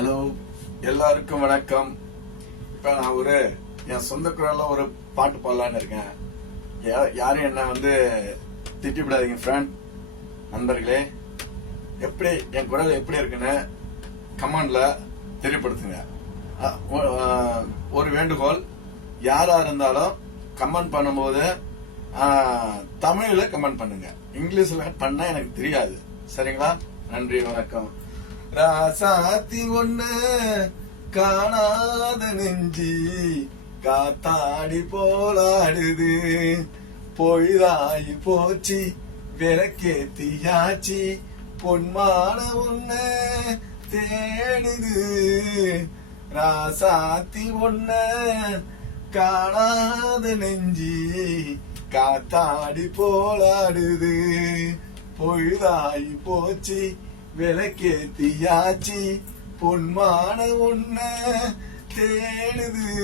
Hello, எல்லாருக்கும் வணக்கம். இப்ப நான் என் சொந்த குரல்ல ஒரு பாட்டு பாடலான்னு இருக்கேன். யாரும் என்ன திட்டிவிடாதீங்க ஃப்ரெண்ட், நண்பர்களே. எப்படி என் குரல் எப்படி இருக்குன்னு கமெண்ட்ல தெரியப்படுத்துங்க. ஒரு வேண்டுகோள், யாரா இருந்தாலும் கமெண்ட் பண்ணும்போது தமிழ்ல கமெண்ட் பண்ணுங்க. இங்கிலீஷ்ல பண்ணா எனக்கு தெரியாது. சரிங்களா? நன்றி, வணக்கம். ராசாத்தி ஒண்ணு காணாத நெஞ்சி காத்தாடி போலாடுது, பொழுதாயி போச்சு விளக்கேத்தியாச்சி பொன்மான ஒண்ணு தேடுது. ராசாத்தி ஒண்ணு காணாத நெஞ்சி காத்தாடி போலாடுது, பொழுதாயி போச்சு விளக்கேத்தியாச்சி பொன்மான ஒண்ண தேடுது.